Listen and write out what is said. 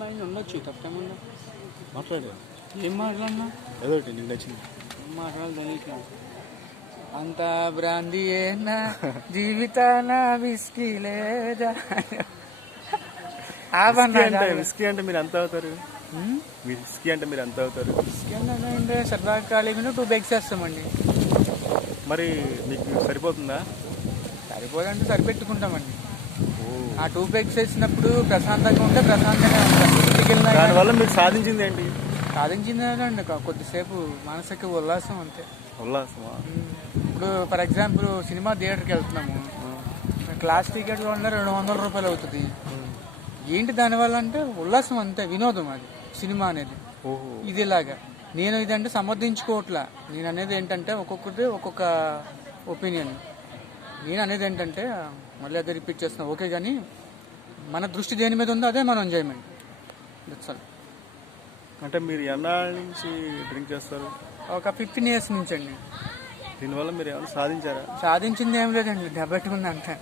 Mind ఉండొచ్చు, తప్పేమన్నా. మాట్లాడు, ఏం మాట్లాడినా ఏదో ఒకటి నీకు నచ్చింది. ఏం మాట్లాడాలి తెలియట్లా. అంత బ్రాంది ఏనా జీవితాన విస్కీ లేదా విస్కీ అంటే మీరు ఎంత అవుతారు? విస్కీ అంటే మీరు ఎంత అవుతారు? విస్కీ అంటే సరదాగా ఖాళీగా 2 బెగ్స్ వేస్తామండి. మరి మీకు సరిపోతుందా? సరిపోదంటే సరిపెట్టుకుంటామండి. ఆ 2 బెగ్స్ వేసినప్పుడు ప్రశాంతంగా ఉంటే ప్రశాంతంగా ఉంటాం. దానివల్ల మీరు సాధించింది ఏంటి? సాధించిందేనండి కొద్దిసేపు మానసిక ఉల్లాసం అంతే. ఉల్లాసమా? ఇప్పుడు ఫర్ ఎగ్జాంపుల్ సినిమా థియేటర్కి వెళ్తున్నాము, క్లాస్ టికెట్ కొన్నా 200 రూపాయలు అవుతుంది. ఏంటి దానివల్ల అంటే ఉల్లాసం అంతే, వినోదం అది సినిమా అనేది. ఇది ఇలాగా నేను ఇదంటే సమర్థించుకోవట్లా. నేను అనేది ఏంటంటే ఒక్కొక్కటి ఒక్కొక్క ఒపీనియన్. నేను అనేది ఏంటంటే మళ్ళీ అదే రిపీట్ చేస్తున్నా, ఓకే, కానీ మన దృష్టి దేని మీద ఉందో అదే మనం ఎంజాయ్మెంట్. That's all. అంటే మీరు ఎన్నాళ్ళ నుంచి డ్రింక్ చేస్తారు? ఒక 15 years నుంచి అండి. దీనివల్ల మీరు ఏమైనా సాధించారా? సాధించింది ఏం లేదండి, దెబ్బెట్టుకుంది అంతే.